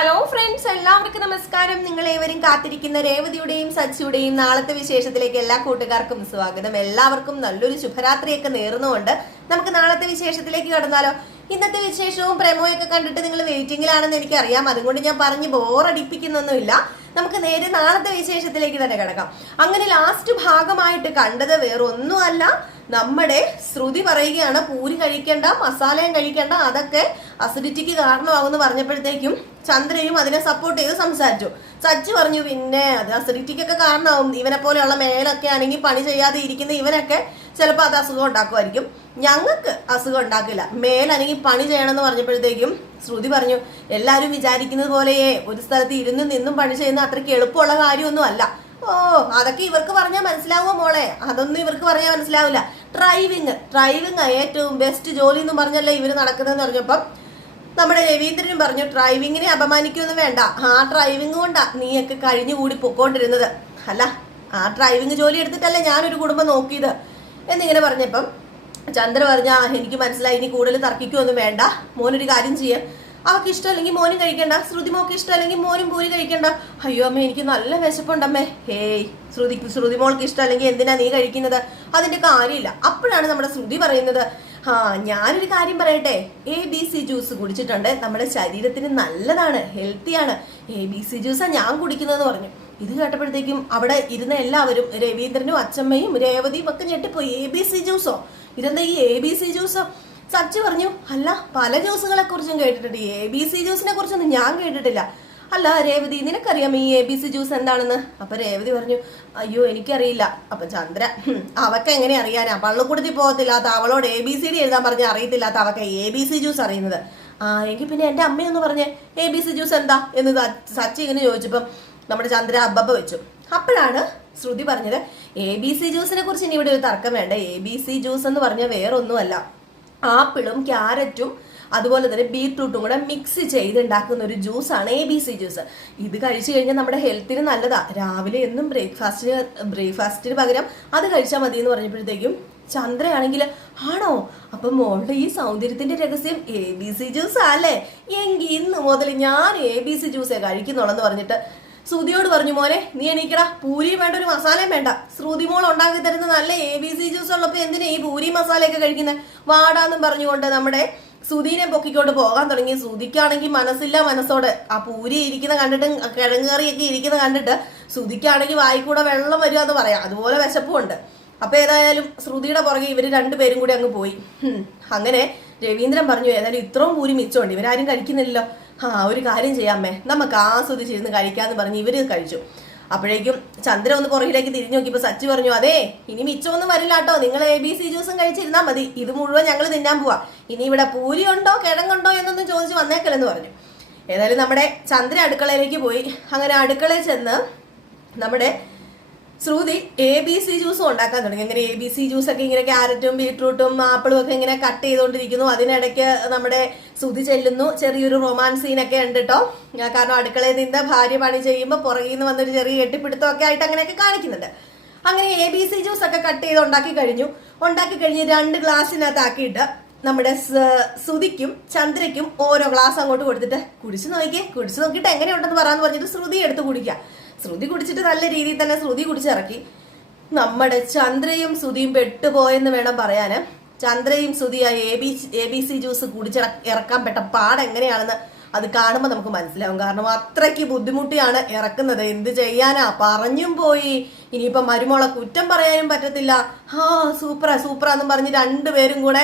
Hello friends, എല്ലാവർക്കും നമസ്കാരം. നിങ്ങൾ ഏവരും കാത്തിരിക്കുന്ന രേവതിയുടെയും സച്ചിയുടെയും നാളത്തെ വിശേഷത്തിലേക്ക് എല്ലാ കൂട്ടുകാർക്കും സ്വാഗതം. എല്ലാവർക്കും നല്ലൊരു ശുഭരാത്രിയൊക്കെ നേർന്നുകൊണ്ട് നമുക്ക് നാളത്തെ വിശേഷത്തിലേക്ക് കടന്നാലോ. ഇന്നത്തെ വിശേഷവും പ്രമോയൊക്കെ കണ്ടിട്ട് നിങ്ങൾ വെയിറ്റിംഗിലാണെന്ന് എനിക്കറിയാം. അതുകൊണ്ട് ഞാൻ പറഞ്ഞ് ബോറടിപ്പിക്കുന്നൊന്നുമില്ല. നമുക്ക് നേരെ നാളത്തെ വിശേഷത്തിലേക്ക് തന്നെ കിടക്കാം. അങ്ങനെ ലാസ്റ്റ് ഭാഗമായിട്ട് കണ്ടത് വേറൊന്നുമല്ല, നമ്മുടെ ശ്രുതി പറയുകയാണ് പൂരി കഴിക്കേണ്ട, മസാലയും കഴിക്കേണ്ട, അതൊക്കെ അസിഡിറ്റിക്ക് കാരണമാകുമെന്ന് പറഞ്ഞപ്പോഴത്തേക്കും ചന്ദ്രയും അതിനെ സപ്പോർട്ട് ചെയ്ത് സംസാരിച്ചു. സച്ചി പറഞ്ഞു പിന്നെ അത് അസിഡിറ്റിക്കൊക്കെ കാരണമാവും, ഇവനെ പോലെയുള്ള മേലൊക്കെ ആണെങ്കിൽ പണി ചെയ്യാതെ ഇരിക്കുന്ന ഇവനൊക്കെ ചിലപ്പോൾ അത് അസുഖം ഉണ്ടാക്കുമായിരിക്കും, ഞങ്ങൾക്ക് അസുഖം ഉണ്ടാക്കില്ല, മേലല്ലെങ്കിൽ പണി ചെയ്യണമെന്ന് പറഞ്ഞപ്പോഴത്തേക്കും ശ്രുതി പറഞ്ഞു എല്ലാവരും വിചാരിക്കുന്നത് പോലെയേ ഒരു സ്ഥലത്ത് ഇരുന്നും നിന്നും പണി ചെയ്യുന്ന അത്രയ്ക്ക് എളുപ്പമുള്ള കാര്യമൊന്നും അല്ല. ഓ അതൊക്കെ ഇവർക്ക് പറഞ്ഞാൽ മനസ്സിലാവുമോ മോളെ? അതൊന്നും ഇവർക്ക് പറഞ്ഞാൽ മനസ്സിലാവില്ല. ഡ്രൈവിങ് ഏറ്റവും ബെസ്റ്റ് ജോലി എന്ന് പറഞ്ഞല്ലേ ഇവര് നടക്കുന്നതെന്ന് പറഞ്ഞപ്പം നമ്മുടെ രവീന്ദ്രനും പറഞ്ഞു ഡ്രൈവിങ്ങിനെ അപമാനിക്കൊന്നും വേണ്ട, ആ ഡ്രൈവിംഗ് കൊണ്ടാ നീയൊക്കെ കഴിഞ്ഞു കൂടി പൊക്കോണ്ടിരുന്നത്, അല്ല ആ ഡ്രൈവിംഗ് ജോലി എടുത്തിട്ടല്ലേ ഞാനൊരു കുടുംബം നോക്കിയത് എന്നിങ്ങനെ പറഞ്ഞപ്പം ചന്ദ്ര പറഞ്ഞ എനിക്ക് മനസ്സിലായി, ഇനി കൂടുതൽ തർക്കിക്കൊന്നും വേണ്ട, മോനൊരു കാര്യം ചെയ്യാം, അവൾക്ക് ഇഷ്ടമല്ലെങ്കിൽ മോനും കഴിക്കണ്ട, ശ്രുതി മോക്ക് ഇഷ്ടമല്ലെങ്കിൽ മോനും പൂരി കഴിക്കണ്ട. അയ്യോ അമ്മ എനിക്ക് നല്ല വിശപ്പുണ്ടമ്മേ. ഹേയ് ശ്രുതി മോൾക്ക് ഇഷ്ടമല്ലെങ്കിൽ എന്തിനാ നീ കഴിക്കുന്നത്? അതിന്റെ കാര്യമില്ല. അപ്പോഴാണ് നമ്മുടെ ശ്രുതി പറയുന്നത് ഞാനൊരു കാര്യം പറയട്ടെ, ABC ജ്യൂസ് കുടിച്ചിട്ടുണ്ട്, നമ്മുടെ ശരീരത്തിന് നല്ലതാണ്, ഹെൽത്തിയാണ്, ABC ജ്യൂസാ ഞാൻ കുടിക്കുന്നതെന്ന് പറഞ്ഞു. ഇത് കേട്ടപ്പോഴത്തേക്കും അവിടെ ഇരുന്ന എല്ലാവരും, രവീന്ദ്രനും അച്ഛമ്മയും രേവതിയും ഒക്കെ ഞെട്ടിപ്പോയി. ABC ജ്യൂസോ? ഇതെന്താ ഈ ABC ജ്യൂസോ? സച്ചി പറഞ്ഞു അല്ല പല ജ്യൂസുകളെ കുറിച്ചും കേട്ടിട്ടുണ്ട്, ABC ജ്യൂസിനെ കുറിച്ചൊന്നും ഞാൻ കേട്ടിട്ടില്ല. അല്ല രേവതി നിനക്കറിയാം ഈ ABC ജ്യൂസ് എന്താണെന്ന്? അപ്പൊ രേവതി പറഞ്ഞു അയ്യോ എനിക്കറിയില്ല. അപ്പൊ ചന്ദ്ര അവക്ക് എങ്ങനെ അറിയാനാ, പള്ളിക്കൂടത്തിൽ പോകത്തില്ലാത്ത അവളോട് ABCD എഴുതാൻ പറഞ്ഞ അറിയത്തില്ലാത്ത അവക്ക് ABC ജ്യൂസ് അറിയുന്നത്? എങ്കിൽ പിന്നെ എന്റെ അമ്മയൊന്ന് പറഞ്ഞേ ABC ജ്യൂസ് എന്താ എന്ന് സച്ചി ഇങ്ങനെ ചോദിച്ചപ്പം നമ്മുടെ ചന്ദ്ര അബ്ബ വെച്ചു. അപ്പോഴാണ് ശ്രുതി പറഞ്ഞത് ABC ജ്യൂസിനെ കുറിച്ച് ഇനി ഇവിടെ ഒരു തർക്കം വേണ്ട, ABC ജ്യൂസ് എന്ന് പറഞ്ഞാൽ വേറൊന്നുമല്ല, ആപ്പിളും ക്യാരറ്റും അതുപോലെ തന്നെ ബീട്രൂട്ടും കൂടെ മിക്സ് ചെയ്തുണ്ടാക്കുന്ന ഒരു ജ്യൂസാണ് ABC ജ്യൂസ്. ഇത് കഴിച്ചു കഴിഞ്ഞാൽ നമ്മുടെ ഹെൽത്തിന് നല്ലതാ, രാവിലെ എന്നും ബ്രേക്ക്ഫാസ്റ്റിന് പകരം അത് കഴിച്ചാൽ മതി എന്ന് പറഞ്ഞപ്പോഴത്തേക്കും ചന്ദ്രയാണെങ്കിൽ ആണോ, അപ്പൊ മോളുടെ ഈ സൗന്ദര്യത്തിന്റെ രഹസ്യം ABC ജ്യൂസ് അല്ലേ, എങ്കിൽ ഇന്ന് മുതൽ ഞാൻ ABC ജ്യൂസേ കഴിക്കുന്നുള്ളെന്ന് പറഞ്ഞിട്ട് ശ്രുതിയോട് പറഞ്ഞു മോനെ നീ എണീക്കടാ, പൂരിയും വേണ്ട ഒരു മസാലയും വേണ്ട, ശ്രുതി മോൾ ഉണ്ടാക്കി തരുന്ന നല്ല ABC ജ്യൂസ് ഉള്ളപ്പോ എന്തിനാ ഈ പൂരി മസാലയൊക്കെ കഴിക്കുന്നത്, വാടാന്നും പറഞ്ഞുകൊണ്ട് നമ്മുടെ ശ്രുതിനെ പൊക്കിക്കൊണ്ട് പോകാൻ തുടങ്ങി. ശ്രുതിക്കാണെങ്കിൽ മനസ്സില്ല മനസ്സോടെ ആ പൂരി ഇരിക്കുന്ന കണ്ടിട്ടും കിഴങ്ങ് കറിയൊക്കെ ഇരിക്കുന്ന കണ്ടിട്ട് ശ്രുതിക്കാണെങ്കിൽ വായിക്കൂടെ വെള്ളം വരിക എന്ന് പറയാം, അതുപോലെ വിശപ്പുണ്ട്. അപ്പൊ ഏതായാലും ശ്രുതിയുടെ പുറകെ ഇവര് രണ്ടുപേരും കൂടി അങ്ങ് പോയി. അങ്ങനെ രവീന്ദ്രൻ പറഞ്ഞു ഏതായാലും ഇത്രയും പൂരി മിച്ചമുണ്ട്, ഇവരാരും കഴിക്കുന്നില്ലല്ലോ, ഒരു കാര്യം ചെയ്യാമേ നമുക്ക് ആസ്വദിച്ചിരുന്ന് കഴിക്കാന്ന് പറഞ്ഞ് ഇവര് കഴിച്ചു. അപ്പോഴേക്കും ചന്ദ്ര ഒന്ന് പുറകിലേക്ക് തിരിഞ്ഞു നോക്കിയപ്പോ സച്ചി പറഞ്ഞു അതെ ഇനി മിച്ചമൊന്നും വരില്ല കേട്ടോ, നിങ്ങൾ ABC ജ്യൂസും കഴിച്ചിരുന്നാ മതി, ഇത് മുഴുവൻ ഞങ്ങൾ തിന്നാൻ പോവാ, ഇനി ഇവിടെ പൂരി ഉണ്ടോ കിഴങ്ങുണ്ടോ എന്നൊന്നും ചോദിച്ച് വന്നേക്കല്ലെന്ന് പറഞ്ഞു. ഏതായാലും നമ്മുടെ ചന്ദ്ര അടുക്കളയിലേക്ക് പോയി. അങ്ങനെ അടുക്കളയിൽ ചെന്ന് നമ്മുടെ ശ്രുതി ABC ജ്യൂസും ഉണ്ടാക്കാൻ തുടങ്ങി. ഇങ്ങനെ ABC ജ്യൂസൊക്കെ ഇങ്ങനെ ക്യാരറ്റും ബീട്രൂട്ടും ആപ്പിളും ഒക്കെ ഇങ്ങനെ കട്ട് ചെയ്തുകൊണ്ടിരിക്കുന്നു. അതിനിടയ്ക്ക് നമ്മുടെ ശ്രുതി ചെല്ലുന്നു, ചെറിയൊരു റൊമാൻസ് സീനൊക്കെ ഉണ്ട് കേട്ടോ, കാരണം അടുക്കളയിൽ നിന്ന് ഭാര്യ പണി ചെയ്യുമ്പോൾ പുറകിൽ നിന്ന് വന്നൊരു ചെറിയ കെട്ടിപ്പിടുത്തമൊക്കെ ആയിട്ട് അങ്ങനെയൊക്കെ കാണിക്കുന്നുണ്ട്. അങ്ങനെ ABC ജ്യൂസ് ഒക്കെ കട്ട് ചെയ്ത് ഉണ്ടാക്കി കഴിഞ്ഞ് 2 ഗ്ലാസ്സിനകത്താക്കിയിട്ട് നമ്മുടെ ശ്രുതിക്കും ചന്ദ്രയ്ക്കും ഓരോ ഗ്ലാസ് അങ്ങോട്ട് കൊടുത്തിട്ട് കുടിച്ചു നോക്കിയിട്ട് എങ്ങനെയുണ്ടെന്ന് പറയാന്ന് പറഞ്ഞിട്ട് ശ്രുതി എടുത്ത് കുടിക്കുക. ശ്രുതി കുടിച്ചിട്ട് നല്ല രീതിയിൽ തന്നെ ശ്രുതി കുടിച്ചിറക്കി. നമ്മുടെ ചന്ദ്രയും ശ്രുതിയും പെട്ടുപോയെന്ന് വേണം പറയാന്. ചന്ദ്രയും ശ്രുതി ആ ABC ജ്യൂസ് ഇറക്കാൻ പെട്ട പാട് എങ്ങനെയാണെന്ന് അത് കാണുമ്പോൾ നമുക്ക് മനസ്സിലാവും. കാരണം അത്രയ്ക്ക് ബുദ്ധിമുട്ടിയാണ് ഇറക്കുന്നത്. എന്ത് ചെയ്യാനാ, പറഞ്ഞും പോയി, ഇനിയിപ്പം മരുമോളെ കുറ്റം പറയാനും പറ്റത്തില്ല. സൂപ്പറാന്നും പറഞ്ഞ് രണ്ടുപേരും കൂടെ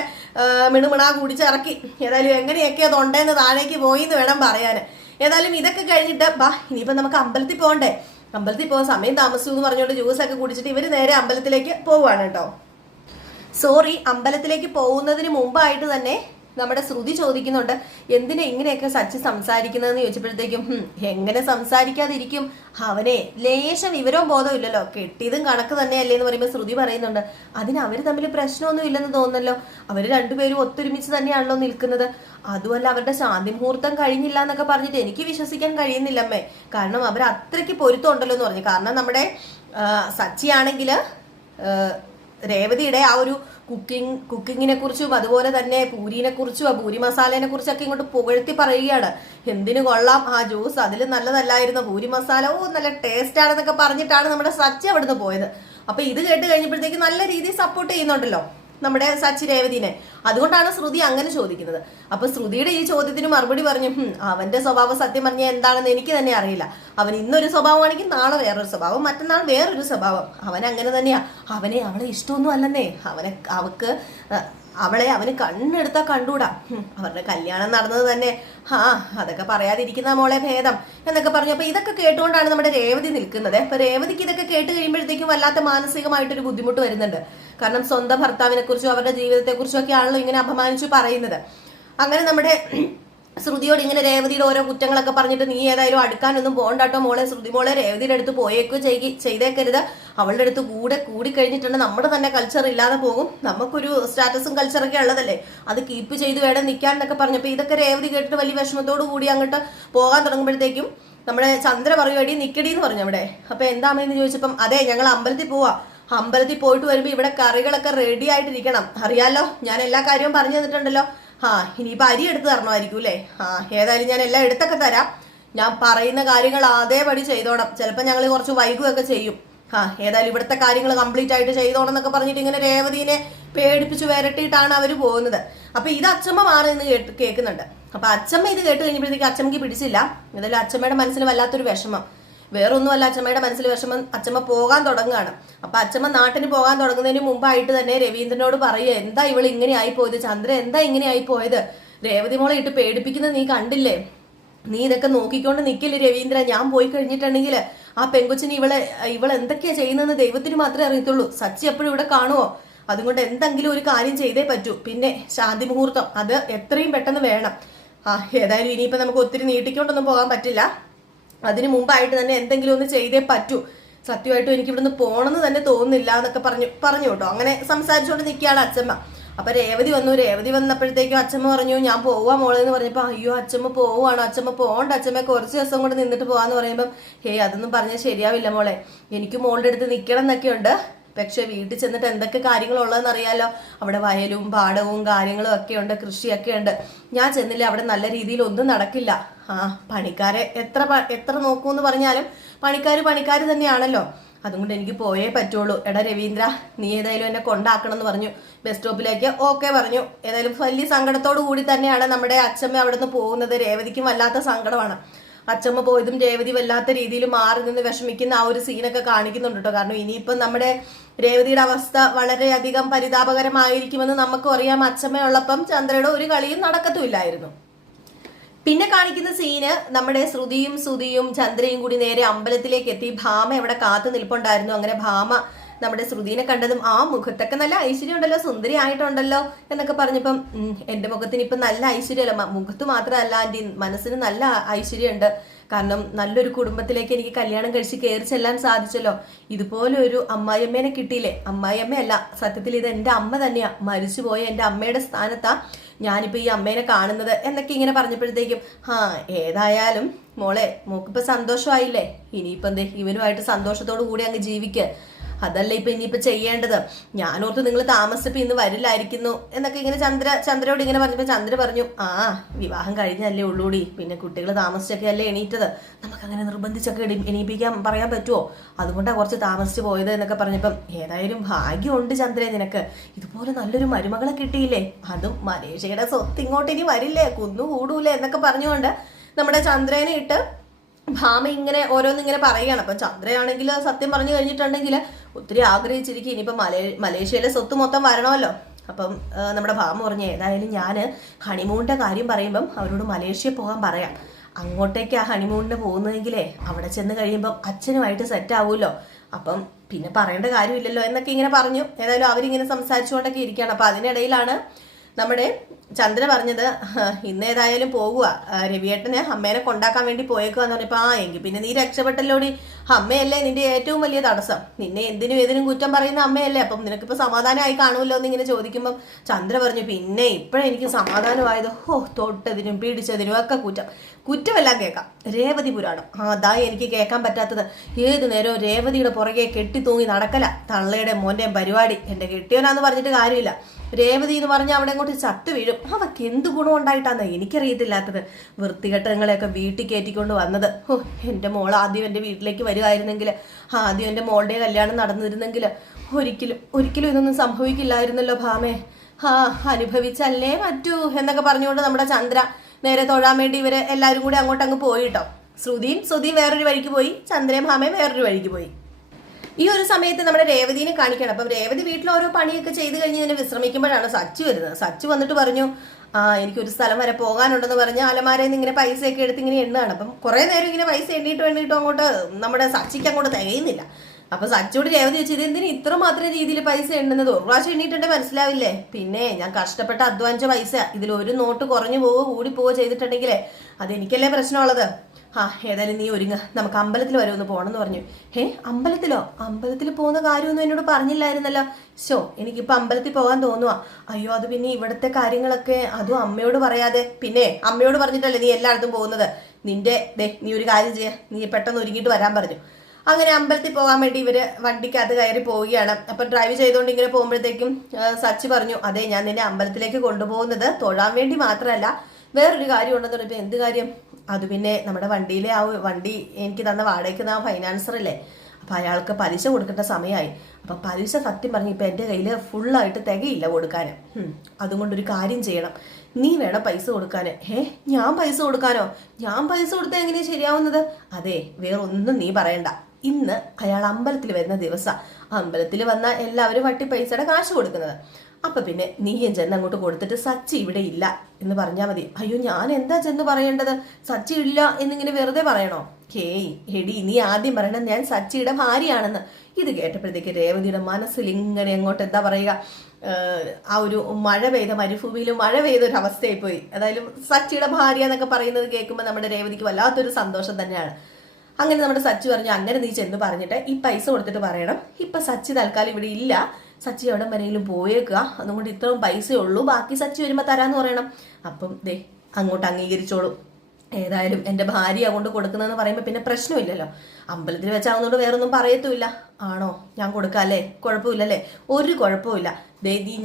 മിണുമിണാ കുടിച്ചിറക്കി. ഏതായാലും എങ്ങനെയൊക്കെ അത് ഉണ്ടേന്ന് താഴേക്ക് പോയി എന്ന് വേണം പറയാന്. ഏതായാലും ഇതൊക്കെ കഴിഞ്ഞിട്ട് ഇനിയിപ്പോ നമുക്ക് അമ്പലത്തിൽ പോകണ്ടേ, അമ്പലത്തിൽ പോകാൻ സമയം താമസിച്ചു എന്ന് പറഞ്ഞുകൊണ്ട് ജ്യൂസൊക്കെ കുടിച്ചിട്ട് ഇവര് നേരെ അമ്പലത്തിലേക്ക് പോവാണ് കേട്ടോ. അമ്പലത്തിലേക്ക് പോകുന്നതിന് മുമ്പായിട്ട് തന്നെ നമ്മുടെ ശ്രുതി ചോദിക്കുന്നുണ്ട് എന്തിനാ ഇങ്ങനെയൊക്കെ സച്ചി സംസാരിക്കുന്നതെന്ന് ചോദിച്ചപ്പോഴത്തേക്കും എങ്ങനെ സംസാരിക്കാതിരിക്കും, അവനെ ലേശം വിവരവും ബോധവും ഇല്ലല്ലോ, കെട്ടിയതും കണക്ക് തന്നെയല്ലേ എന്ന് പറയുമ്പോൾ ശ്രുതി പറയുന്നുണ്ട് അതിന് അവര് തമ്മിൽ പ്രശ്നമൊന്നും ഇല്ലെന്ന് തോന്നുന്നല്ലോ, അവര് രണ്ടുപേരും ഒത്തൊരുമിച്ച് തന്നെയാണല്ലോ നിൽക്കുന്നത്, അതുമല്ല അവരുടെ ശാന്തി മുഹൂർത്തം കഴിഞ്ഞില്ല എന്നൊക്കെ പറഞ്ഞിട്ട് എനിക്ക് വിശ്വസിക്കാൻ കഴിയുന്നില്ലമ്മേ, കാരണം അവർ അത്രയ്ക്ക് പൊരുത്തം ഉണ്ടല്ലോ എന്ന് പറഞ്ഞു. കാരണം നമ്മുടെ സച്ചിയാണെങ്കിൽ രേവതിയുടെ ആ ഒരു കുക്കിങ്ങിനെ കുറിച്ചും അതുപോലെ തന്നെ പൂരിനെ കുറിച്ചും ആ പൂരി മസാലേനെ കുറിച്ചൊക്കെ ഇങ്ങോട്ട് പുകഴ്ത്തി പറയുകയാണ്. എന്തിനു കൊള്ളാം ആ ജ്യൂസ്, അതിൽ നല്ലതല്ലായിരുന്നു, പൂരി മസാല നല്ല ടേസ്റ്റ് ആണെന്നൊക്കെ പറഞ്ഞിട്ടാണ് നമ്മുടെ സച്ചി അവിടുന്ന് പോയത്. അപ്പൊ ഇത് കേട്ട് കഴിഞ്ഞപ്പോഴത്തേക്ക് നല്ല രീതിയിൽ സപ്പോർട്ട് ചെയ്യുന്നുണ്ടല്ലോ നമ്മുടെ സച്ചി രേവതിനെ. അതുകൊണ്ടാണ് ശ്രുതി അങ്ങനെ ചോദിക്കുന്നത്. അപ്പൊ ശ്രുതിയുടെ ഈ ചോദ്യത്തിന് മറുപടി പറഞ്ഞു, അവന്റെ സ്വഭാവം സത്യം പറഞ്ഞാൽ എന്താണെന്ന് എനിക്ക് തന്നെ അറിയില്ല. അവൻ ഇന്നൊരു സ്വഭാവമാണെങ്കിൽ നാളെ വേറൊരു സ്വഭാവം, മറ്റന്നാൾ വേറൊരു സ്വഭാവം. അവൻ അങ്ങനെ തന്നെയാ. അവളെ ഇഷ്ടമൊന്നും അല്ലെന്നേ. അവന് കണ്ണെടുത്താ കണ്ടൂടാ. അവരുടെ കല്യാണം നടന്നത് തന്നെ അതൊക്കെ പറയാതിരിക്കുന്ന മോളെ ഭേദം എന്നൊക്കെ പറഞ്ഞു. അപ്പൊ ഇതൊക്കെ കേട്ടുകൊണ്ടാണ് നമ്മുടെ രേവതി നിൽക്കുന്നത്. അപ്പൊ രേവതിക്ക് ഇതൊക്കെ കേട്ട് കഴിയുമ്പോഴത്തേക്കും വല്ലാത്ത മാനസികമായിട്ടൊരു ബുദ്ധിമുട്ട് വരുന്നുണ്ട്. കാരണം സ്വന്തം ഭർത്താവിനെ കുറിച്ചും അവരുടെ ജീവിതത്തെ കുറിച്ചും ഒക്കെ ആണല്ലോ ഇങ്ങനെ അപമാനിച്ചു പറയുന്നത്. അങ്ങനെ നമ്മുടെ ശ്രുതിയോട് ഇങ്ങനെ രേവതിയുടെ ഓരോ കുറ്റങ്ങളൊക്കെ പറഞ്ഞിട്ട്, നീ ഏതായാലും അടുക്കാനൊന്നും പോകണ്ടാട്ടോ മോളെ, ശ്രുതി മോളെ രേവതിയുടെ അടുത്ത് പോയേക്കോ ചെയ്തേക്കരുത്, അവളുടെ അടുത്ത് കൂടി കഴിഞ്ഞിട്ടുണ്ട് നമ്മുടെ തന്നെ കൾച്ചർ ഇല്ലാതെ പോകും, നമുക്കൊരു സ്റ്റാറ്റസും കൾച്ചറൊക്കെ ഉള്ളതല്ലേ, അത് കീപ്പ് ചെയ്ത് വേണം നിൽക്കാൻ എന്നൊക്കെ പറഞ്ഞപ്പോൾ ഇതൊക്കെ രേവതി കേട്ടിട്ട് വലിയ വിഷമത്തോടു കൂടി അങ്ങോട്ട് പോകാൻ തുടങ്ങുമ്പോഴത്തേക്കും നമ്മുടെ ചന്ദ്ര പറയുവടി നിക്കടി എന്ന് പറഞ്ഞു അവിടെ. അപ്പൊ എന്താണെന്ന് ചോദിച്ചപ്പം അതെ ഞങ്ങൾ അമ്പലത്തിൽ പോവാ, അമ്പലത്തിൽ പോയിട്ട് വരുമ്പോ ഇവിടെ കറികളൊക്കെ റെഡി ആയിട്ടിരിക്കണം, അറിയാലോ ഞാൻ എല്ലാ കാര്യവും പറഞ്ഞു തന്നിട്ടുണ്ടല്ലോ, ഇനിയിപ്പോ അരി എടുത്ത് തരണമായിരിക്കും അല്ലേ, ഏതായാലും ഞാൻ എല്ലാം എടുത്തൊക്കെ തരാം, ഞാൻ പറയുന്ന കാര്യങ്ങൾ അതേപടി ചെയ്തോണം, ചിലപ്പോൾ ഞങ്ങൾ കുറച്ച് വൈകുകയൊക്കെ ചെയ്യും, ഏതായാലും ഇവിടുത്തെ കാര്യങ്ങൾ കംപ്ലീറ്റ് ആയിട്ട് ചെയ്തോണം എന്നൊക്കെ പറഞ്ഞിട്ട് ഇങ്ങനെ രേവതിനെ പേടിപ്പിച്ച് വരട്ടിയിട്ടാണ് അവർ പോകുന്നത്. അപ്പൊ ഇത് അച്ഛമ്മ മാറി നിന്ന് കേൾക്കുന്നുണ്ട്. അപ്പൊ അച്ഛമ്മ ഇത് കേട്ട് കഴിഞ്ഞപ്പോഴത്തേക്ക് അച്ഛമ്മക്ക് പിടിച്ചില്ല. ഏതായാലും അച്ഛമ്മയുടെ മനസ്സിൽ വല്ലാത്തൊരു വിഷമം, വേറൊന്നുമല്ല അച്ഛമ്മയുടെ മനസ്സിൽ വിഷമം, അച്ഛമ്മ പോകാൻ തുടങ്ങുകയാണ്. അപ്പൊ അച്ഛമ്മ നാട്ടിന് പോകാൻ തുടങ്ങുന്നതിന് മുമ്പായിട്ട് തന്നെ രവീന്ദ്രനോട് പറയുക, എന്താ ഇവള് ഇങ്ങനെ ആയിപ്പോയത്, ചന്ദ്ര എന്താ ഇങ്ങനെ ആയിപ്പോയത്, രേവതി മോളെ ഇട്ട് പേടിപ്പിക്കുന്നത് നീ കണ്ടില്ലേ, നീ ഇതൊക്കെ നോക്കിക്കൊണ്ട് നിൽക്കില്ലേ രവീന്ദ്ര, ഞാൻ പോയി കഴിഞ്ഞിട്ടുണ്ടെങ്കിൽ ആ പെങ്കൊച്ചിന് ഇവൾ എന്തൊക്കെയാ ചെയ്യുന്നതെന്ന് ദൈവത്തിന് മാത്രമേ അറിയത്തുള്ളൂ, സച്ചി എപ്പോഴും ഇവിടെ കാണുമോ, അതുകൊണ്ട് എന്തെങ്കിലും ഒരു കാര്യം ചെയ്തേ പറ്റൂ, പിന്നെ ശാന്തി മുഹൂർത്തം അത് എത്രയും പെട്ടെന്ന് വേണം, ഏതായാലും ഇനിയിപ്പോ നമുക്ക് ഒത്തിരി നീട്ടിക്കൊണ്ടൊന്നും പോകാൻ പറ്റില്ല, അതിനു മുമ്പായിട്ട് തന്നെ എന്തെങ്കിലും ഒന്ന് ചെയ്തേ പറ്റൂ, സത്യമായിട്ടും എനിക്ക് ഇവിടുന്ന് പോകണമെന്ന് തന്നെ തോന്നുന്നില്ല എന്നൊക്കെ പറഞ്ഞു കേട്ടോ. അങ്ങനെ സംസാരിച്ചുകൊണ്ട് നിൽക്കുകയാണ് അച്ഛമ്മ. അപ്പൊ രേവതി വന്നപ്പോഴത്തേക്കും അച്ഛമ്മ പറഞ്ഞു ഞാൻ പോവാ മോളെ എന്ന് പറഞ്ഞപ്പോ, അയ്യോ അച്ഛമ്മ പോവാണോ, അച്ഛമ്മ പോകണ്ട, അച്ഛമ്മ കുറച്ച് ദിവസം കൊണ്ട് നിന്നിട്ട് പോവാന്ന് പറയുമ്പോൾ, അതൊന്നും പറഞ്ഞാൽ ശരിയാവില്ല മോളെ, എനിക്ക് മോളുടെ അടുത്ത് നിൽക്കണം എന്നൊക്കെ ഉണ്ട്, പക്ഷെ വീട്ടിൽ ചെന്നിട്ട് എന്തൊക്കെ കാര്യങ്ങളുള്ളതെന്ന് അറിയാലോ, അവിടെ വയലും പാടവും കാര്യങ്ങളും ഒക്കെ ഉണ്ട്, കൃഷിയൊക്കെ ഉണ്ട്, ഞാൻ ചെന്നില്ല അവിടെ നല്ല രീതിയിൽ ഒന്നും നടക്കില്ല, പണിക്കാരെ എത്ര നോക്കൂന്ന് പറഞ്ഞാലും പണിക്കാർ തന്നെയാണല്ലോ, അതുകൊണ്ട് എനിക്ക് പോയേ പറ്റുള്ളൂ, എടാ രവീന്ദ്ര നീ ഏതായാലും എന്നെ കൊണ്ടാക്കണം എന്ന് പറഞ്ഞു, ബസ് സ്റ്റോപ്പിലേക്ക് ഓക്കെ പറഞ്ഞു. ഏതായാലും വലിയ സങ്കടത്തോടു കൂടി തന്നെയാണ് നമ്മുടെ അച്ഛമ്മ അവിടെ നിന്ന് പോകുന്നത്. രേവതിക്കും വല്ലാത്ത സങ്കടമാണ്, അച്ഛമ്മ പോയതും രേവതി വല്ലാത്ത രീതിയിൽ മാറി നിന്ന് വിഷമിക്കുന്ന ആ ഒരു സീനൊക്കെ കാണിക്കുന്നുണ്ട് കേട്ടോ. കാരണം ഇനിയിപ്പം നമ്മുടെ രേവതിയുടെ അവസ്ഥ വളരെയധികം പരിതാപകരമായിരിക്കുമെന്ന് നമുക്കും അറിയാം. അച്ഛമ്മയുള്ളപ്പം ചന്ദ്രയുടെ ഒരു കളിയും നടക്കത്തുമില്ലായിരുന്നു. പിന്നെ കാണിക്കുന്ന സീന് നമ്മുടെ ശ്രുതിയും ചന്ദ്രയും കൂടി നേരെ അമ്പലത്തിലേക്ക് എത്തി. ഭാമ എവിടെ കാത്തു നിൽപ്പുണ്ടായിരുന്നു. അങ്ങനെ ഭാമ നമ്മുടെ ശ്രുതിനെ കണ്ടതും ആ മുഖത്തൊക്കെ നല്ല ഐശ്വര്യം ഉണ്ടല്ലോ, സുന്ദരി ആയിട്ടുണ്ടല്ലോ എന്നൊക്കെ പറഞ്ഞപ്പം, എന്റെ മുഖത്തിന് ഇപ്പൊ നല്ല ഐശ്വര്യമല്ല, മുഖത്ത് മാത്രമല്ല ആന്റി മനസ്സിന് നല്ല ഐശ്വര്യമുണ്ട്, കാരണം നല്ലൊരു കുടുംബത്തിലേക്ക് എനിക്ക് കല്യാണം കഴിച്ച് കയറി ചെല്ലാൻ സാധിച്ചല്ലോ, ഇതുപോലെ ഒരു അമ്മായിയമ്മേനെ കിട്ടിയില്ലേ, അമ്മായിയമ്മയല്ല സത്യത്തിൽ ഇത് എന്റെ അമ്മ തന്നെയാ, മരിച്ചുപോയ എന്റെ അമ്മയുടെ സ്ഥാനത്താ ഞാനിപ്പോ ഈ അമ്മേനെ കാണുന്നത് എന്നൊക്കെ ഇങ്ങനെ പറഞ്ഞപ്പോഴത്തേക്കും, ഏതായാലും മോക്കിപ്പോ സന്തോഷമായില്ലേ, ഇനിയിപ്പോ എന്തേ ഇവനുമായിട്ട് സന്തോഷത്തോടു കൂടി അങ്ങ് ജീവിക്കുക, അതല്ല ഇപ്പൊ ഇനിയിപ്പോ ചെയ്യേണ്ടത്, ഞാനോർത്ത് നിങ്ങൾ താമസിച്ചപ്പോ ഇന്ന് വരില്ലായിരിക്കുന്നു എന്നൊക്കെ ഇങ്ങനെ ചന്ദ്രയോട് ഇങ്ങനെ പറഞ്ഞപ്പോ ചന്ദ്ര പറഞ്ഞു, വിവാഹം കഴിഞ്ഞല്ലേ ഉള്ളൂടി, പിന്നെ കുട്ടികൾ താമസിച്ചൊക്കെ അല്ലേ എണീറ്റത്, നമുക്ക് അങ്ങനെ നിർബന്ധിച്ചൊക്കെ എണീപ്പിക്കാൻ പറയാൻ പറ്റുമോ, അതുകൊണ്ടാണ് കുറച്ച് താമസിച്ച് പോയത് എന്നൊക്കെ പറഞ്ഞപ്പം, ഏതായാലും ഭാഗ്യമുണ്ട് ചന്ദ്രേ നിനക്ക്, ഇതുപോലെ നല്ലൊരു മരുമകളെ കിട്ടിയില്ലേ, അതും മലേഷ്യയുടെ സ്വത്ത് ഇങ്ങോട്ട് ഇനി വരില്ലേ, കുന്നുകൂടൂലേ എന്നൊക്കെ പറഞ്ഞുകൊണ്ട് നമ്മുടെ ചന്ദ്രനെ ഇട്ട് ഭാമ ഇങ്ങനെ ഓരോന്നിങ്ങനെ പറയുകയാണ്. അപ്പം ചന്ദ്രയാണെങ്കിൽ സത്യം പറഞ്ഞു കഴിഞ്ഞിട്ടുണ്ടെങ്കിൽ ഒത്തിരി ആഗ്രഹിച്ചിരിക്കും ഇനിയിപ്പം മലേഷ്യയിലെ സ്വത്ത് മൊത്തം വരണമല്ലോ. അപ്പം നമ്മുടെ ഭാമ പറഞ്ഞു, ഏതായാലും ഞാൻ ഹണിമൂണിന്റെ കാര്യം പറയുമ്പം അവരോട് മലേഷ്യ പോകാൻ പറയാം, അങ്ങോട്ടേക്ക് ആ ഹണിമൂണിന് പോകുന്നതെങ്കിലേ അവിടെ ചെന്ന് കഴിയുമ്പം അച്ഛനുമായിട്ട് സെറ്റ് ആവുമല്ലോ, അപ്പം പിന്നെ പറയേണ്ട കാര്യമില്ലല്ലോ എന്നൊക്കെ ഇങ്ങനെ പറഞ്ഞു. ഏതായാലും അവരിങ്ങനെ സംസാരിച്ചുകൊണ്ടൊക്കെ ഇരിക്കുകയാണ്. അപ്പം അതിനിടയിലാണ് നമ്മുടെ ചന്ദ്ര പറഞ്ഞത് ഇന്നേതായാലും പോകുക, രവിയേട്ടന് അമ്മേനെ കൊണ്ടാക്കാൻ വേണ്ടി പോയേക്കുവാന്ന് പറഞ്ഞപ്പോ എങ്കിൽ പിന്നെ നീ രക്ഷപ്പെട്ടല്ലോടി, അമ്മയല്ലേ നിന്റെ ഏറ്റവും വലിയ തടസ്സം, നിന്നെ എന്തിനും ഏതിനും കുറ്റം പറയുന്ന അമ്മയല്ലേ, അപ്പം നിനക്കിപ്പോ സമാധാനമായി കാണുമല്ലോ എന്ന് ഇങ്ങനെ ചോദിക്കുമ്പോൾ ചന്ദ്ര പറഞ്ഞു പിന്നെ ഇപ്പോഴെനിക്ക് സമാധാനമായത്, തൊട്ടതിനും പീഡിച്ചതിനും ഒക്കെ കുറ്റമെല്ലാം കേൾക്കാം, രേവതി പുരാണം അതാ എനിക്ക് കേൾക്കാൻ പറ്റാത്തത്, ഏതു നേരവും രേവതിയുടെ പുറകെ കെട്ടി തൂങ്ങി നടക്കല, തള്ളയുടെ മോന്റെയും പരിപാടി, എന്റെ കെട്ടിയോനാന്ന് പറഞ്ഞിട്ട് കാര്യമില്ല, രേവതി എന്ന് പറഞ്ഞ അവിടെ അങ്ങോട്ട് ചത്തു വീഴും, അവക്ക് എന്ത് ഗുണം ഉണ്ടായിട്ടാന്ന് എനിക്കറിയത്തില്ലാത്തത്, വൃത്തികെട്ടങ്ങളെയൊക്കെ വീട്ടിൽ കയറ്റിക്കൊണ്ട് വന്നത്, എന്റെ മോൾ ആദ്യം എന്റെ വീട്ടിലേക്ക് വരുമായിരുന്നെങ്കിൽ, ആദ്യം എന്റെ മോളുടെ കല്യാണം നടന്നിരുന്നെങ്കിൽ ഒരിക്കലും ഇതൊന്നും സംഭവിക്കില്ലായിരുന്നല്ലോ ഭാമേ, അനുഭവിച്ചല്ലേ പറ്റൂ എന്നൊക്കെ പറഞ്ഞുകൊണ്ട് നമ്മുടെ ചന്ദ്ര നേരെ തൊഴാൻ വേണ്ടി ഇവരെ എല്ലാവരും കൂടി അങ്ങോട്ടങ്ങ് പോയിട്ടോ. ശ്രുതിയും വേറൊരു വഴിക്ക് പോയി, ചന്ദ്രയും ഭാമയും വേറൊരു വഴിക്ക് പോയി. ഈ ഒരു സമയത്ത് നമ്മുടെ രേവതിനെ കാണിക്കണം. അപ്പം രേവതി വീട്ടിൽ ഓരോ പണിയൊക്കെ ചെയ്ത് കഴിഞ്ഞ് ഇങ്ങനെ വിശ്രമിക്കുമ്പോഴാണ് സച്ചു വരുന്നത്. സച്ചു വന്നിട്ട് പറഞ്ഞു എനിക്കൊരു സ്ഥലം വരെ പോകാനുണ്ടെന്ന് പറഞ്ഞ് അലമാരയിൽ നിന്ന് ഇങ്ങനെ പൈസയൊക്കെ എടുത്ത് ഇങ്ങനെ എണ്ണാണ്. അപ്പം കുറെ നേരം ഇങ്ങനെ പൈസ എണ്ണിയിട്ടും അങ്ങോട്ട് നമ്മുടെ സച്ചിക്ക് അങ്ങോട്ട് തികയുന്നില്ല. അപ്പൊ സച്ചോട് രേവതി വെച്ച് ഇതെന്തിന് ഇത്ര മാത്രം രീതിയിൽ പൈസ എണ്ണുന്നത്, ഒരു പ്രാവശ്യം എണ്ണിട്ടുണ്ടെ മനസ്സിലാവില്ലേ, പിന്നെ ഞാൻ കഷ്ടപ്പെട്ട് അധ്വാനിച്ച പൈസ, ഇതിൽ ഒരു നോട്ട് കുറഞ്ഞു പോവോ കൂടി പോവോ ചെയ്തിട്ടുണ്ടെങ്കിലേ അതെനിക്കല്ലേ പ്രശ്നമുള്ളത്. ഏതായാലും നീ ഒരുങ്ങ, നമുക്ക് അമ്പലത്തിൽ വരെ ഒന്ന് പോകണമെന്ന് പറഞ്ഞു. അമ്പലത്തിൽ പോകുന്ന കാര്യമൊന്നും എന്നോട് പറഞ്ഞില്ലായിരുന്നല്ലോ. എനിക്കിപ്പോ അമ്പലത്തിൽ പോകാൻ തോന്നുവാ. അയ്യോ അത് പിന്നെ ഇവിടുത്തെ കാര്യങ്ങളൊക്കെ അതും അമ്മയോട് പറയാതെ, പിന്നെ അമ്മയോട് പറഞ്ഞിട്ടല്ലേ നീ എല്ലായിടത്തും പോകുന്നത്, നീ ഒരു കാര്യം ചെയ്യാ, നീ പെട്ടെന്ന് ഒരുങ്ങിയിട്ട് വരാൻ പറഞ്ഞു. അങ്ങനെ അമ്പലത്തിൽ പോകാൻ വേണ്ടി ഇവര് വണ്ടിക്കകത്ത് കയറി പോവുകയാണ്. അപ്പൊ ഡ്രൈവ് ചെയ്തുകൊണ്ട് ഇങ്ങനെ പോകുമ്പോഴത്തേക്കും സച്ചി പറഞ്ഞു അതെ ഞാൻ നിന്നെ അമ്പലത്തിലേക്ക് കൊണ്ടുപോകുന്നത് തൊഴാൻ വേണ്ടി മാത്രമല്ല, വേറൊരു കാര്യം ഉണ്ടെന്ന് പറഞ്ഞപ്പോ എന്ത് കാര്യം, അത് പിന്നെ നമ്മുടെ വണ്ടിയിലെ വണ്ടി എനിക്ക് തന്ന വാടകയ്ക്ക് ഫൈനാൻസർ അല്ലേ, അപ്പൊ അയാൾക്ക് പലിശ കൊടുക്കേണ്ട സമയമായി. അപ്പൊ പലിശ സത്യം പറഞ്ഞ് ഇപ്പൊ എന്റെ കയ്യിൽ ഫുള്ളായിട്ട് തികയില്ല കൊടുക്കാൻ, അതുകൊണ്ടൊരു കാര്യം ചെയ്യണം, നീ വേണം പൈസ കൊടുക്കാന്. ഞാൻ പൈസ കൊടുക്കാനോ? ഞാൻ പൈസ കൊടുത്താൽ എങ്ങനെയാ ശരിയാവുന്നത്? അതെ വേറൊന്നും നീ പറയണ്ട, ഇന്ന് അയാൾ അമ്പലത്തിൽ വരുന്ന ദിവസം, അമ്പലത്തിൽ വന്ന എല്ലാവരും വട്ടി പൈസയുടെ കാശ് കൊടുക്കുന്നത്, അപ്പൊ പിന്നെ നീയും ചെന്ന് അങ്ങോട്ട് കൊടുത്തിട്ട് സച്ചി ഇവിടെ ഇല്ല എന്ന് പറഞ്ഞാൽ മതി. അയ്യോ ഞാൻ എന്താ ചെന്ന് പറയേണ്ടത്, സച്ചി ഇല്ല എന്നിങ്ങനെ വെറുതെ പറയണോ? എടി നീ ആദ്യം പറയണം ഞാൻ സച്ചിയുടെ ഭാര്യയാണെന്ന്. ഇത് കേട്ടപ്പോഴത്തേക്ക് രേവതിയുടെ മനസ്സിൽ ഇങ്ങനെ അങ്ങോട്ട് എന്താ പറയുക, ആ ഒരു മരുഭൂമിയിൽ മഴ പെയ്ത ഒരു അവസ്ഥയായി പോയി. അതായത് സച്ചിയുടെ ഭാര്യ എന്നൊക്കെ പറയുന്നത് കേൾക്കുമ്പോൾ നമ്മുടെ രേവതിക്ക് വല്ലാത്തൊരു സന്തോഷം തന്നെയാണ്. അങ്ങനെ നമ്മുടെ സച്ചി പറഞ്ഞു അങ്ങനെ നീ ചെന്ന് പറഞ്ഞിട്ട് ഈ പൈസ കൊടുത്തിട്ട് പറയണം, ഇപ്പൊ സച്ചി തൽക്കാലം ഇവിടെ ഇല്ല, സച്ചി എവിടെ വരെയെങ്കിലും പോയേക്കുക, അതുകൊണ്ട് ഇത്രയും പൈസയേ ഉള്ളൂ, ബാക്കി സച്ചി വരുമ്പോ തരാന്ന് പറയണം. അപ്പം അങ്ങോട്ട് അംഗീകരിച്ചോളൂ, ഏതായാലും എന്റെ ഭാര്യ കൊണ്ട് കൊടുക്കുന്നതെന്ന് പറയുമ്പോ പിന്നെ പ്രശ്നമില്ലല്ലോ, അമ്പലത്തിൽ വെച്ചാവുന്നോണ്ട് വേറൊന്നും പറയത്തുമില്ല. ആണോ ഞാൻ കൊടുക്കാല്ലേ, കുഴപ്പമില്ലല്ലേ? ഒരു കുഴപ്പമില്ല,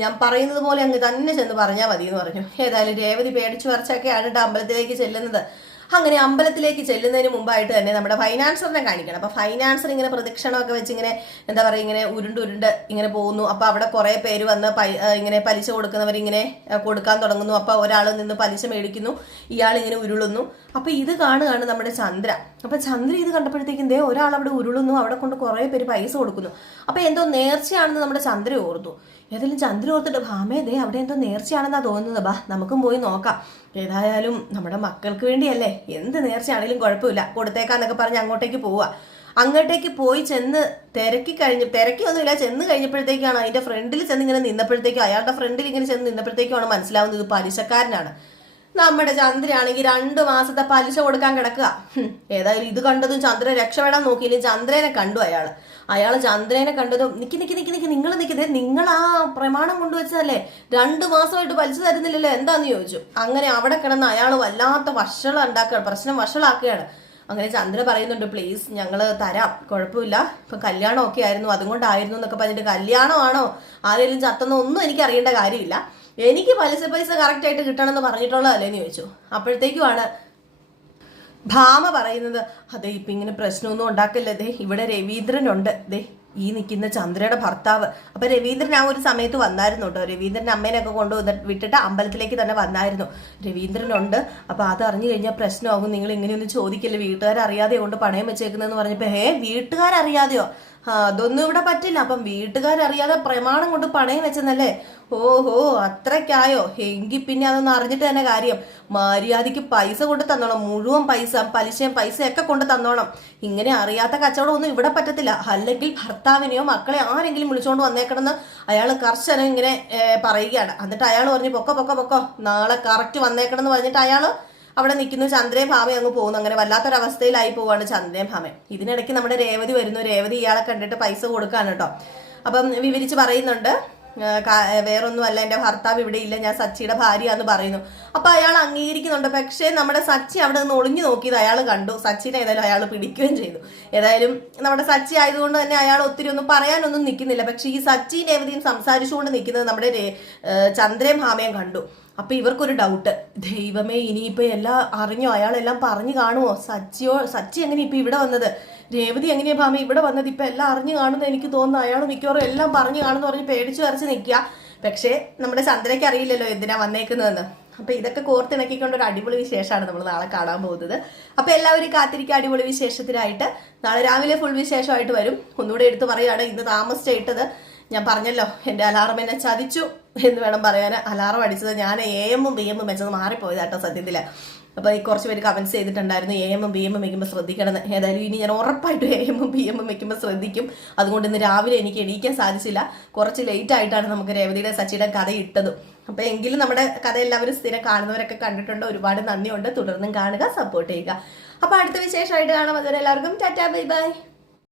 ഞാൻ പറയുന്നത് പോലെ അങ്ങ് തന്നെ ചെന്ന് പറഞ്ഞാൽ മതി എന്ന് പറഞ്ഞു. ഏതായാലും രേവതി പേടിച്ചു വരച്ചൊക്കെയാണ് അമ്പലത്തിലേക്ക് ചെല്ലുന്നത്. അങ്ങനെ അമ്പലത്തിലേക്ക് ചെല്ലുന്നതിന് മുമ്പായിട്ട് തന്നെ നമ്മുടെ ഫൈനാൻസറിനെ കാണിക്കണം. അപ്പൊ ഫൈനാൻസർ ഇങ്ങനെ പ്രദക്ഷിണമൊക്കെ വെച്ച് ഇങ്ങനെ എന്താ പറയുക ഇങ്ങനെ ഉരുണ്ട് ഇങ്ങനെ പോകുന്നു. അപ്പൊ അവിടെ കുറെ പേര് വന്ന് ഇങ്ങനെ പലിശ കൊടുക്കുന്നവരിങ്ങനെ കൊടുക്കാൻ തുടങ്ങുന്നു. അപ്പൊ ഒരാൾ നിന്ന് പലിശ മേടിക്കുന്നു, ഇയാൾ ഇങ്ങനെ ഉരുളുന്നു. അപ്പൊ ഇത് കാണുകയാണ് നമ്മുടെ ചന്ദ്ര. അപ്പൊ ചന്ദ്ര ഇത് കണ്ടപ്പോഴത്തേക്കും ഒരാൾ അവിടെ ഉരുളുന്നു, അവിടെ കൊണ്ട് കുറെ പേര് പൈസ കൊടുക്കുന്നു. അപ്പൊ എന്തോ നേർച്ചയാണെന്ന് നമ്മുടെ ചന്ദ്ര ഓർത്തു. ഏതായാലും ചന്ദ്ര ഓർത്തിട്ട് ഭാമേ അവിടെ എന്തോ നേർച്ചയാണെന്നാ തോന്നുന്നത്, നമുക്കും പോയി നോക്കാം, ഏതായാലും നമ്മുടെ മക്കൾക്ക് വേണ്ടിയല്ലേ, എന്ത് നേർച്ചയാണെങ്കിലും കുഴപ്പമില്ല കൊടുത്തേക്കാന്നൊക്കെ പറഞ്ഞ് അങ്ങോട്ടേക്ക് പോവുക. അങ്ങോട്ടേക്ക് പോയി ചെന്ന് തിരക്കിയൊന്നുമില്ല, ചെന്ന് കഴിഞ്ഞപ്പോഴത്തേക്കാണ് അതിന്റെ ഫ്രണ്ടിൽ ചെന്ന് ഇങ്ങനെ നിന്നപ്പോഴത്തേക്കും, അയാളുടെ ഫ്രണ്ടിൽ ഇങ്ങനെ ചെന്ന് നിന്നപ്പോഴത്തേക്കാണ് മനസ്സിലാവുന്നത് ഇത് പലിശക്കാരനാണ്. നമ്മുടെ ചന്ദ്രയാണെങ്കിൽ 2 മാസത്തെ പലിശ കൊടുക്കാൻ കിടക്കുക. ഏതായാലും ഇത് കണ്ടതും ചന്ദ്ര രക്ഷപ്പെടാൻ നോക്കിയില്ലെങ്കിൽ ചന്ദ്രനെ കണ്ടു അയാള് ചന്ദ്രനെ കണ്ടതും നിക്ക് നിങ്ങൾ നിൽക്കുന്നേ, നിങ്ങൾ ആ പ്രമാണം കൊണ്ടുവച്ചതല്ലേ, 2 മാസമായിട്ട് പലിശ തരുന്നില്ലല്ലോ എന്താന്ന് ചോദിച്ചു. അങ്ങനെ അവിടെ കിടന്ന് അയാൾ വല്ലാത്ത പ്രശ്നം വഷളാക്കുകയാണ്. അങ്ങനെ ചന്ദ്ര പറയുന്നുണ്ട് പ്ലീസ് ഞങ്ങള് തരാം, കുഴപ്പമില്ല, ഇപ്പൊ കല്യാണം ഒക്കെ ആയിരുന്നു അതുകൊണ്ടായിരുന്നു എന്നൊക്കെ പറഞ്ഞിട്ട്, കല്യാണമാണോ ആരെങ്കിലും ചത്തെന്നോ ഒന്നും എനിക്ക് അറിയേണ്ട കാര്യമില്ല, എനിക്ക് പൈസ കറക്റ്റ് ആയിട്ട് കിട്ടണമെന്ന് പറഞ്ഞിട്ടുള്ളതല്ലേന്ന് ചോദിച്ചു. അപ്പോഴത്തേക്കുമാണ് ഭാമ പറയുന്നത് അതെ ഇപ്പൊ ഇങ്ങനെ പ്രശ്നമൊന്നും ഉണ്ടാക്കില്ലേ, ഇവിടെ രവീന്ദ്രനുണ്ട്, ഈ നിൽക്കുന്ന ചന്ദ്രയുടെ ഭർത്താവ്. അപ്പൊ രവീന്ദ്രൻ ആ ഒരു സമയത്ത് വന്നായിരുന്നു കേട്ടോ, രവീന്ദ്രൻ അമ്മേനൊക്കെ വിട്ടിട്ട് അമ്പലത്തിലേക്ക് തന്നെ വന്നായിരുന്നു. രവീന്ദ്രനുണ്ട്, അപ്പൊ അത് അറിഞ്ഞു കഴിഞ്ഞാൽ പ്രശ്നമാകും, നിങ്ങൾ ഇങ്ങനെയൊന്നും ചോദിക്കില്ല, വീട്ടുകാരറിയാതെ കൊണ്ട് പണയം വെച്ചേക്കുന്നതെന്ന് പറഞ്ഞപ്പോ വീട്ടുകാരറിയാതെയോ? അതൊന്നും ഇവിടെ പറ്റില്ല. അപ്പം വീട്ടുകാരറിയാതെ പ്രമാണം കൊണ്ട് പണയം വെച്ചെന്നല്ലേ? ഓഹോ, അത്രയ്ക്കായോ? എങ്കിൽ പിന്നെ അതൊന്നും അറിഞ്ഞിട്ട് തന്നെ കാര്യം. മര്യാദയ്ക്ക് പൈസ കൊണ്ട് തന്നോണം, മുഴുവൻ പൈസ, പലിശയും പൈസയൊക്കെ കൊണ്ട് തന്നോണം. ഇങ്ങനെ അറിയാത്ത കച്ചവടം ഒന്നും ഇവിടെ പറ്റത്തില്ല. അല്ലെങ്കിൽ ഭർത്താവിനെയോ മക്കളെ ആരെങ്കിലും വിളിച്ചുകൊണ്ട് വന്നേക്കണമെന്ന് അയാൾ കർശനം ഇങ്ങനെ പറയുകയാണ്. എന്നിട്ട് അയാൾ പറഞ്ഞു, പൊക്കോ പൊക്കോ പൊക്കോ, നാളെ കറക്റ്റ് വന്നേക്കണം എന്ന് പറഞ്ഞിട്ട് അയാൾ അവിടെ നിൽക്കുന്നു. ചന്ദ്രയും ഭാമയും അങ്ങ് പോകുന്നു. അങ്ങനെ വല്ലാത്തൊരവസ്ഥയിലായി പോവാണ് ചന്ദ്രയും ഭാമയും. ഇതിനിടയ്ക്ക് നമ്മുടെ രേവതി വരുന്നു. രേവതി ഇയാളെ കണ്ടിട്ട് പൈസ കൊടുക്കാണ് കേട്ടോ. അപ്പം വിവരിച്ച് പറയുന്നുണ്ട്, വേറൊന്നും അല്ല, എന്റെ ഭർത്താവ് ഇവിടെ ഇല്ല, ഞാൻ സച്ചിയുടെ ഭാര്യ എന്ന് പറയുന്നു. അപ്പൊ അയാൾ അംഗീകരിക്കുന്നുണ്ട്. പക്ഷേ നമ്മുടെ സച്ചി അവിടെ നിന്ന് ഒളിഞ്ഞു നോക്കിയത് അയാൾ കണ്ടു. സച്ചിനെ ഏതായാലും അയാൾ പിടിക്കുകയും ചെയ്തു. ഏതായാലും നമ്മുടെ സച്ചി ആയതുകൊണ്ട് തന്നെ അയാൾ ഒത്തിരി ഒന്നും പറയാനൊന്നും നിൽക്കുന്നില്ല. പക്ഷെ ഈ സച്ചിയും രേവതിയും സംസാരിച്ചുകൊണ്ട് നിൽക്കുന്നത് നമ്മുടെ ചന്ദ്രയും ഭാമയും കണ്ടു. അപ്പൊ ഇവർക്കൊരു ഡൗട്ട്, ദൈവമേ ഇനിയിപ്പോ എല്ലാം അറിഞ്ഞോ, അയാളെല്ലാം പറഞ്ഞു കാണുമോ? സച്ചി എങ്ങനെ ഇപ്പൊ ഇവിടെ വന്നത്? രേവതി എങ്ങനെയാ ഭാമ ഇവിടെ വന്നത്? ഇപ്പൊ എല്ലാം അറിഞ്ഞു കാണുന്നു എനിക്ക് തോന്നുന്നു. അയാൾ മിക്കവാറും എല്ലാം പറഞ്ഞു കാണുന്നു പറഞ്ഞ് പേടിച്ചു വരച്ച് നിൽക്കുക. പക്ഷേ നമ്മുടെ ചന്ദ്രയ്ക്ക് അറിയില്ലല്ലോ എന്തിനാ വന്നേക്കുന്നതെന്ന്. അപ്പൊ ഇതൊക്കെ കോർത്തിണക്കിക്കൊണ്ട് ഒരു അടിപൊളി വിശേഷമാണ് നമ്മൾ നാളെ കാണാൻ പോകുന്നത്. അപ്പൊ എല്ലാവരും കാത്തിരിക്കുക അടിപൊളി വിശേഷത്തിനായിട്ട്. നാളെ രാവിലെ ഫുൾ വിശേഷമായിട്ട് വരും. ഒന്നുകൂടെ എടുത്ത് പറയുകയാണ്, ഇന്ന് താമസിച്ചിട്ടത് ഞാൻ പറഞ്ഞല്ലോ, എൻ്റെ അലാറം എന്നെ ചതിച്ചു എന്ന് വേണം പറയാൻ. അലാറം അടിച്ചത് ഞാൻ AM ഉം PM ഉം വെച്ചത് മാറിപ്പോയത് കേട്ടോ സത്യത്തില്. അപ്പൊ കുറച്ച് പേര് കമന്റ്സ് ചെയ്തിട്ടുണ്ടായിരുന്നു AM ഉം PM ഉം വെക്കുമ്പോൾ ശ്രദ്ധിക്കണം. ഏതായാലും ഇനി ഞാൻ ഉറപ്പായിട്ടും AM ഉം PM ഉം വെക്കുമ്പോൾ ശ്രദ്ധിക്കും. അതുകൊണ്ട് ഇന്ന് രാവിലെ എനിക്ക് എണീക്കാൻ സാധിച്ചില്ല. കുറച്ച് ലേറ്റ് ആയിട്ടാണ് നമുക്ക് രേവതിയുടെ സച്ചിയുടെ കഥ ഇട്ടതും. അപ്പൊ എങ്കിലും നമ്മുടെ കഥ എല്ലാവരും സ്ഥിരം കാണുന്നവരൊക്കെ കണ്ടിട്ടുണ്ട്. ഒരുപാട് നന്ദിയുണ്ട്. തുടർന്നും കാണുക, സപ്പോർട്ട് ചെയ്യുക. അപ്പൊ അടുത്ത വിശേഷമായിട്ട് കാണാം. അതുവരെ എല്ലാവർക്കും ടാറ്റാ, ബൈ ബൈ.